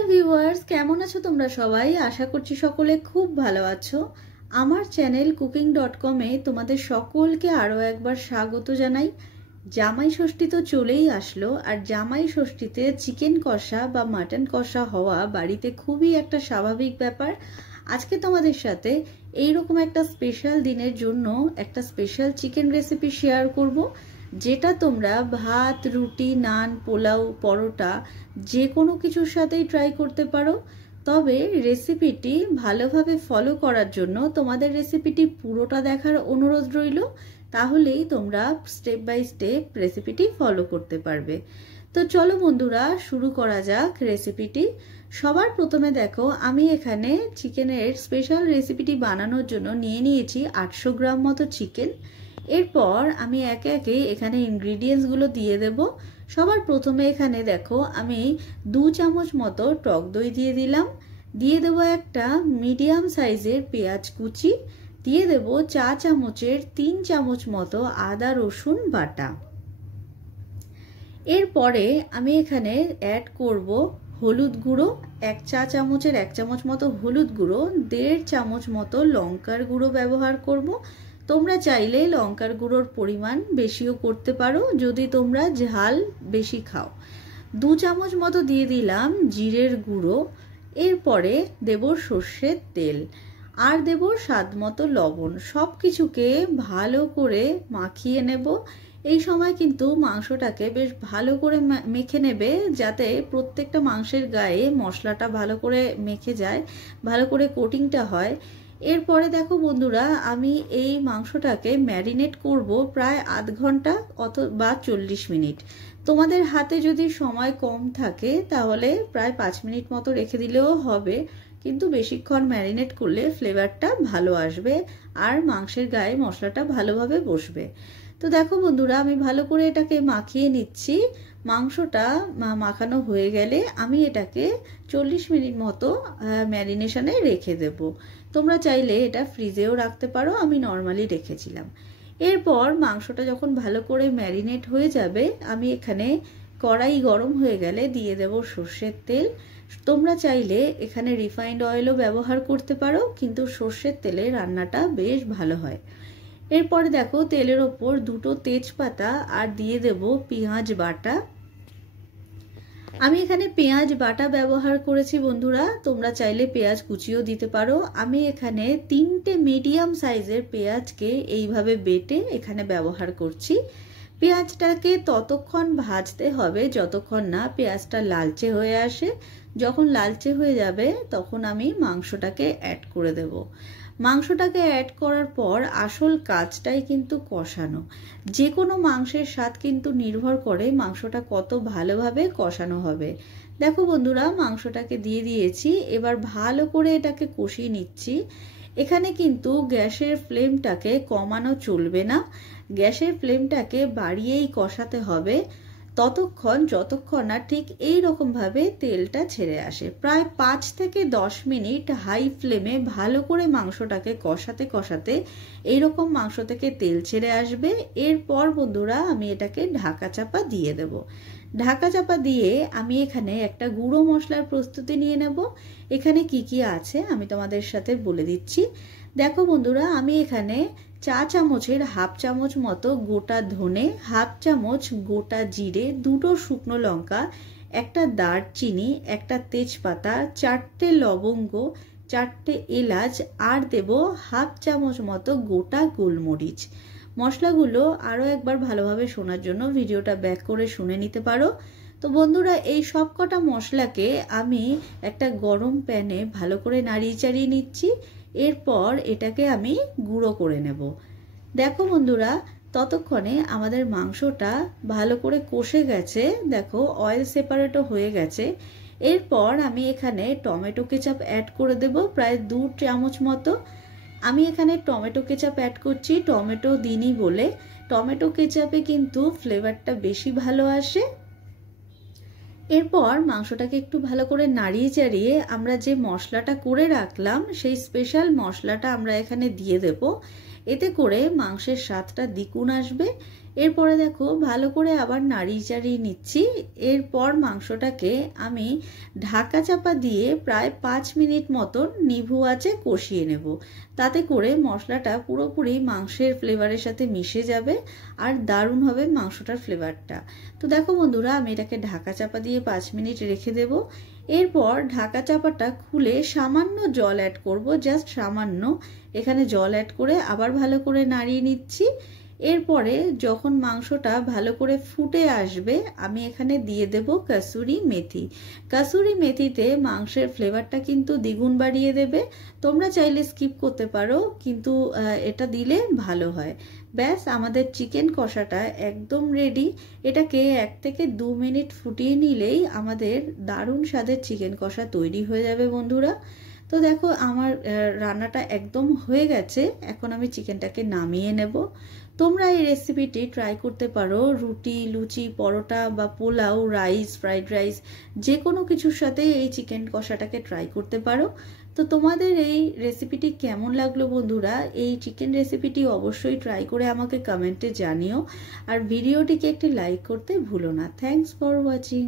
Hello viewers, কেমন আছো তোমরা সবাই? আশা করছি সকলে খুব ভালো আছো। আমার চ্যানেল কুকিং.com-এ তোমাদের সকলকে আরও একবার স্বাগত জানাই। জামাই ষষ্ঠী তো চলেই আসলো, আর জামাই ষষ্ঠীতে চিকেন কষা বা মাটন কষা হওয়া বাড়িতে খুবই একটা স্বাভাবিক ব্যাপার। আজকে তোমাদের সাথে এইরকম একটা স্পেশাল দিনের জন্য একটা স্পেশাল চিকেন রেসিপি শেয়ার করব, যেটা তোমরা ভাত, রুটি, নান, পোলাও, পরোটা যে কোনো কিছুর সাথেই ট্রাই করতে পারো। তবে রেসিপিটি ভালোভাবে ফলো করার জন্য তোমাদের রেসিপিটি পুরোটা দেখার অনুরোধ রইল, তাহলেই তোমরা স্টেপ বাই স্টেপ রেসিপিটি ফলো করতে পারবে। তো চলো বন্ধুরা, শুরু করা যাক রেসিপিটি। সবার প্রথমে দেখো, আমি এখানে চিকেনের স্পেশাল রেসিপিটি বানানোর জন্য নিয়ে নিয়েছি 800 গ্রাম মতো চিকেন। এরপর আমি একে একে এখানে ইনগ্রিডিয়েন্টসগুলো দিয়ে দেব। সবার প্রথমে এখানে দেখো, আমি 2 চামচ মতো টক দই দিয়ে দিলাম। দিয়ে দেব একটা মিডিয়াম সাইজের পেঁয়াজ কুচি। দিয়ে দেব চা চামচের 3 চামচ মতো আদা রসুন বাটা। এরপরে আমি এখানে অ্যাড করব হলুদ গুঁড়ো, 1 চা চামচের 1 চামচ মতো হলুদ গুঁড়ো, 1.5 চামচ মতো লঙ্কার গুঁড়ো ব্যবহার করব। তোমরা চাইলে লঙ্কার গুঁড়োর পরিমাণ বেশিও করতে পারো যদি তোমরা ঝাল বেশি খাও। 2 চামচ মতো দিয়ে দিলাম জিরের গুঁড়ো। এরপরে দেব সর্ষের তেল, আর দেব স্বাদ মতো লবণ। সব কিছুকে ভালো করে মাখিয়ে নেব। এই সময় কিন্তু মাংসটাকে বেশ ভালো করে মেখে নেবে, যাতে প্রত্যেকটা মাংসের গায়ে মশলাটা ভালো করে মেখে যায়, ভালো করে কোটিংটা হয়। এরপরে দেখো বন্ধুরা, আমি এই মাংসটাকে ম্যারিনেট করব প্রায় আধ ঘন্টা অথবা 40 মিনিট। তোমাদের হাতে যদি সময় কম থাকে তাহলে প্রায় 5 মিনিট মতো রেখে দিলেও হবে, কিন্তু বেশিক্ষণ ম্যারিনেট করলে ফ্লেভারটা ভালো আসবে আর মাংসের গায়ে মশলাটা ভালোভাবে বসবে। তো দেখো বন্ধুরা, আমি ভালো করে এটাকে মাখিয়ে নিচ্ছি। মাংসটা মাখানো হয়ে গেলে আমি এটাকে 40 মিনিট মতো ম্যারিনেশনে রেখে দেব। তোমরা চাইলে এটা ফ্রিজেও রাখতে পারো, আমি নর্মালি রেখেছিলাম। এরপর মাংসটা যখন ভালো করে ম্যারিনেট হয়ে যাবে, আমি এখানে কড়াই গরম হয়ে গেলে দিয়ে দেব সর্ষের তেল। তোমরা চাইলে এখানে রিফাইন্ড অয়েলও ব্যবহার করতে পারো, কিন্তু সর্ষের তেলে রান্নাটা বেশ ভালো হয়। এরপরে দেখো, তেলের ওপর 2টো তেজপাতা আর দিয়ে দেব পেঁয়াজ বাটা। আমি এখানে পেঁয়াজ বাটা ব্যবহার করেছি বন্ধুরা, তোমরা চাইলে পেঁয়াজ কুচিও দিতে পারো। আমি এখানে 3টে মিডিয়াম সাইজের পেঁয়াজকে এইভাবে বেটে এখানে ব্যবহার করছি। পেঁয়াজটাকে ততক্ষণ ভাজতে হবে যতক্ষণ না পেঁয়াজটা লালচে হয়ে আসে। যখন লালচে হয়ে যাবে তখন আমি মাংসটাকে অ্যাড করে দেব। মাংসটাকে অ্যাড করার পর আসল কাজটাই কিন্তু কষানো। যে কোনো মাংসের স্বাদ কিন্তু নির্ভর করে মাংসটা কত ভালোভাবে কষানো হবে। দেখো বন্ধুরা, মাংসটাকে দিয়ে দিয়েছি, এবার ভালো করে এটাকে কষিয়ে নিচ্ছি। এখানে কিন্তু গ্যাসের ফ্লেমটাকে কমানো চলবে না, গ্যাসের ফ্লেমটাকে বাড়িয়েই কষাতে হবে ততক্ষণ যতক্ষণ না ঠিক এই রকমভাবে তেলটা ছেড়ে আসে। প্রায় 5 থেকে 10 মিনিট হাই ফ্লেমে ভালো করে মাংসটাকে কষাতে কষাতে এইরকম মাংস থেকে তেল ছেড়ে আসবে। এরপর বন্ধুরা, আমি এটাকে ঢাকা চাপা দিয়ে দেব। ঢাকা চাপা দিয়ে আমি এখানে একটা গুঁড়ো মশলার প্রস্তুতি নিয়ে নেব। এখানে কি কি আছে আমি তোমাদের সাথে বলে দিচ্ছি। দেখো বন্ধুরা, আমি এখানে চা চামচের 1/2 চামচ মতো গোটা ধনে, 1/2 চামচ গোটা জিরে, 2টো শুকনো লঙ্কা, একটা দারচিনি, একটা তেজপাতা, 4টে লবঙ্গ, 4টে এলাচ, আর দেব 1/2 চামচ মতো গোটা গোলমরিচ। মশলাগুলো আরও একবার ভালোভাবে শোনার জন্য ভিডিওটা ব্যাক করে শুনে নিতে পারো। তো বন্ধুরা, এই সব কটা মশলাকে আমি একটা গরম প্যানে ভালো করে নাড়িয়ে চাড়িয়ে নিচ্ছি। এরপর এটাকে আমি গুঁড়ো করে নেব। দেখো বন্ধুরা, ততক্ষণে আমাদের মাংসটা ভালো করে কষে গেছে, দেখো অয়েল সেপারেটও হয়ে গেছে। এরপর আমি এখানে টমেটো কেচাপ অ্যাড করে দেব প্রায় 2 চামচ মতো। আমি এখানে টমেটো কেচাপ অ্যাড করছি টমেটো দিইনি বলে। টমেটো কেচাপে কিন্তু ফ্লেভারটা বেশি ভালো আসে। এরপর মাংসটাকে একটু ভালো করে নাড়িয়ে চাড়িয়ে আমরা যে মশলাটা করে রাখলাম সেই স্পেশাল মশলাটা আমরা এখানে দিয়ে দেব। এতে করে মাংসের স্বাদটা দ্বিগুণ আসবে এরপরে দেখো ভালো করে আবার নাড়িয়ে চাড়িয়ে নিচ্ছি। এরপর মাংসটাকে আমি ঢাকা চাপা দিয়ে প্রায় 5 মিনিট মতন নিভু আঁচে কষিয়ে নেব। তাতে করে মশলাটা পুরোপুরি মাংসের ফ্লেভারের সাথে মিশে যাবে আর দারুণ হবে মাংসটার ফ্লেভারটা। তো দেখো বন্ধুরা, আমি এটাকে ঢাকা চাপা দিয়ে 5 মিনিট রেখে দেব। এরপর ঢাকা চাপাটা খুলে সামান্য জল অ্যাড করব, জাস্ট সামান্য। এখানে জল অ্যাড করে আবার ভালো করে নাড়িয়ে নিচ্ছি। এরপরে যখন মাংসটা ভালো করে ফুটে আসবে, আমি এখানে দিয়ে দেব কাসুরি মেথি। কাসুরি মেথিতে মাংসের ফ্লেভারটা কিন্তু দ্বিগুণ বাড়িয়ে দেবে। তোমরা চাইলে স্কিপ করতে পারো, কিন্তু এটা দিলে ভালো হয়। ব্যাস, আমাদের চিকেন কষাটা একদম রেডি। এটাকে 1 থেকে 2 মিনিট ফুটিয়ে নিলেই আমাদের দারুণ স্বাদের চিকেন কষা তৈরি হয়ে যাবে বন্ধুরা। তো দেখো আমার রান্নাটা একদম হয়ে গেছে। এখন আমি চিকেনটাকে নামিয়ে নেব। তোমরা এই রেসিপিটি ট্রাই করতে পারো রুটি, লুচি, পরোটা বা পোলাও, রাইস, ফ্রাইড রাইস, যে কোনো কিছুর সাথে এই চিকেন কষাটাকে ট্রাই করতে পারো। তো তোমাদের এই রেসিপিটি কেমন লাগলো বন্ধুরা? এই চিকেন রেসিপিটি অবশ্যই ট্রাই করে আমাকে কমেন্টে জানিও। আর ভিডিওটিকে একটি লাইক করতে ভুলো না। Thanks for watching.